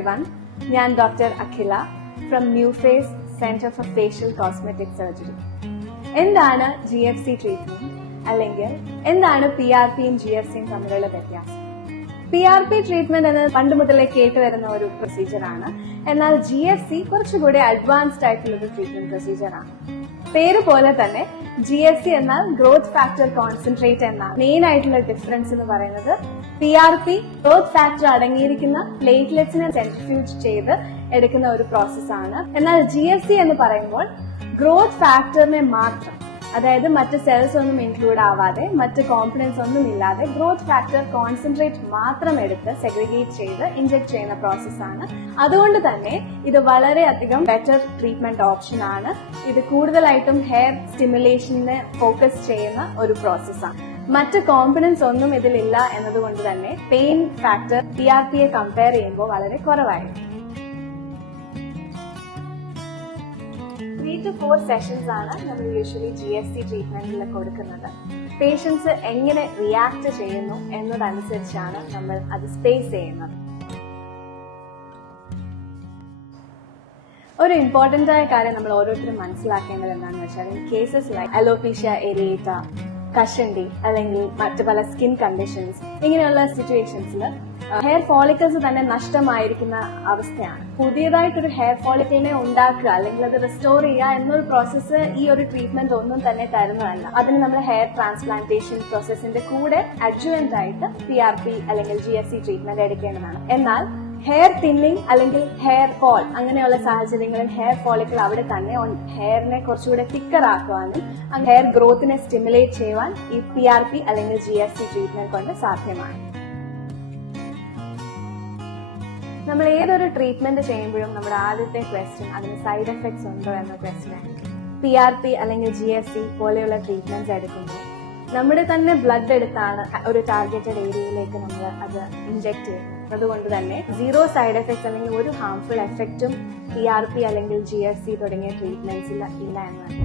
everyone. ഞാൻ doctor Akhila from New Face Centre for facial cosmetic surgery. എന്താണ് GFC treatment അല്ലെങ്കിൽ എന്താണ് PRPയും GFCയും തമ്മിലുള്ള വ്യത്യാസം? PRP ട്രീറ്റ്മെന്റ് എന്നത് പണ്ട് മുതലേ കേട്ട് വരുന്ന ഒരു പ്രൊസീജിയർ ആണ്. എന്നാൽ GFC കുറച്ചുകൂടി അഡ്വാൻസ്ഡ് ആയിട്ടുള്ള ഒരു ട്രീറ്റ്മെന്റ് പ്രൊസീജിയർ ആണ്. പേര് പോലെ തന്നെ GFC എന്നാൽ ഗ്രോത്ത് ഫാക്ടർ കോൺസെൻട്രേറ്റ് എന്നാണ്. മെയിൻ ആയിട്ടുള്ള ഡിഫറൻസ് എന്ന് പറയുന്നത് PRP ഗ്രോത്ത് ഫാക്ടർ അടങ്ങിയിരിക്കുന്ന പ്ലേറ്റ്ലെറ്റ്സിനെ സെൻട്രിഫ്യൂജ് ചെയ്ത് എടുക്കുന്ന ഒരു പ്രോസസ്സാണ്. എന്നാൽ GFC എന്ന് പറയുമ്പോൾ ഗ്രോത്ത് ഫാക്ടറിനെ മാത്രം, അതായത് മറ്റ് സെൽസ് ഒന്നും ഇൻക്ലൂഡ് ആവാതെ മറ്റ് കോമ്പണൻസ് ഒന്നും ഇല്ലാതെ ഗ്രോത്ത് ഫാക്ടർ കോൺസെൻട്രേറ്റ് മാത്രം എടുത്ത് സെഗ്രിഗേറ്റ് ചെയ്ത് ഇൻജെക്ട് ചെയ്യുന്ന പ്രോസസ്സാണ്. അതുകൊണ്ട് തന്നെ ഇത് വളരെയധികം ബെറ്റർ ട്രീറ്റ്മെന്റ് ഓപ്ഷൻ ആണ്. ഇത് കൂടുതലായിട്ടും ഹെയർ സ്റ്റിമുലേഷനെ ഫോക്കസ് ചെയ്യുന്ന ഒരു പ്രോസസ്സാണ്. മറ്റ് കോമ്പണൻസ് ഒന്നും ഇതിലില്ല എന്നതുകൊണ്ട് തന്നെ പെയിൻ ഫാക്ടർ PRPയെ കമ്പയർ ചെയ്യുമ്പോൾ വളരെ കുറവായിരിക്കും. 3 to 4 സെഷൻസ് ആണ് നമ്മൾ യൂഷ്വലി GFC ട്രീറ്റ്മെന്റിൽ കൊടുക്കുന്നത്. പേഷ്യൻസ് എങ്ങനെ റിയാക്ട് ചെയ്യുന്നു എന്നതനുസരിച്ചാണ് നമ്മൾ അത് സ്പേസ് ചെയ്യുന്നത്. ഒരു ഇമ്പോർട്ടന്റ് ആയ കാര്യം നമ്മൾ ഓരോരുത്തരും മനസ്സിലാക്കേണ്ടത് എന്താണെന്ന് വെച്ചാൽ, ഇൻ കേസസ് ലൈക്ക് അലോപീഷ്യ എരിയേറ്റ, കഷണ്ടി അല്ലെങ്കിൽ മറ്റു പല സ്കിൻ കണ്ടീഷൻസ്, ഇങ്ങനെയുള്ള സിറ്റുവേഷൻസിൽ ഹെയർ ഫോളിക്കിൾസ് തന്നെ നഷ്ടമായിരിക്കുന്ന അവസ്ഥയാണ്. പുതിയതായിട്ടൊരു ഹെയർ ഫോളിക്കിളിനെ ഉണ്ടാക്കുക അല്ലെങ്കിൽ അത് റെസ്റ്റോർ ചെയ്യുക എന്നൊരു പ്രോസസ്സ് ഈ ഒരു ട്രീറ്റ്മെന്റ് ഒന്നും തന്നെ തരുന്നതല്ല. അതിന് നമ്മൾ ഹെയർ ട്രാൻസ്പ്ലാന്റേഷൻ പ്രോസസ്സിന്റെ കൂടെ അഡ്ജുവന്റ് ആയിട്ട് PRP അല്ലെങ്കിൽ GFC ട്രീറ്റ്മെന്റ് എടുക്കേണ്ടതാണ്. എന്നാൽ ഹെയർ തിന്നിങ് അല്ലെങ്കിൽ ഹെയർ ഫോൾ അങ്ങനെയുള്ള സാഹചര്യങ്ങളിൽ ഹെയർ ഫോളിക്കിൾ അവിടെ തന്നെ ഹെയറിനെ കുറച്ചുകൂടെ തിക്കർ ആക്കുവാനും ഹെയർ ഗ്രോത്തിനെ സ്റ്റിമുലേറ്റ് ചെയ്യുവാൻ ഈ PRP അല്ലെങ്കിൽ GFC ട്രീറ്റ്മെന്റ് കൊണ്ട് സാധ്യമാണ്. നമ്മൾ ഏതൊരു ട്രീറ്റ്മെന്റ് ചെയ്യുമ്പോഴും നമ്മുടെ ആദ്യത്തെ ക്വസ്റ്റ്യൻ അതിന് സൈഡ് എഫക്ട്സ് ഉണ്ടോ എന്ന ക്വസ്റ്റ്യൻ ആണ്. PRP അല്ലെങ്കിൽ GFC പോലെയുള്ള ട്രീറ്റ്മെന്റ്സ് എടുക്കുമ്പോൾ നമ്മുടെ തന്നെ ബ്ലഡ് എടുത്താണ് ഒരു ടാർഗറ്റഡ് ഏരിയയിലേക്ക് നമ്മൾ അത് ഇൻജെക്ട് ചെയ്യുന്നത്. അതുകൊണ്ട് തന്നെ 0 സൈഡ് എഫക്ട്സ് അല്ലെങ്കിൽ ഒരു ഹാർംഫുൾ എഫക്റ്റും PRP അല്ലെങ്കിൽ GFC തുടങ്ങിയ ട്രീറ്റ്മെന്റ്സിൽ ഇല്ല എന്നാണ്.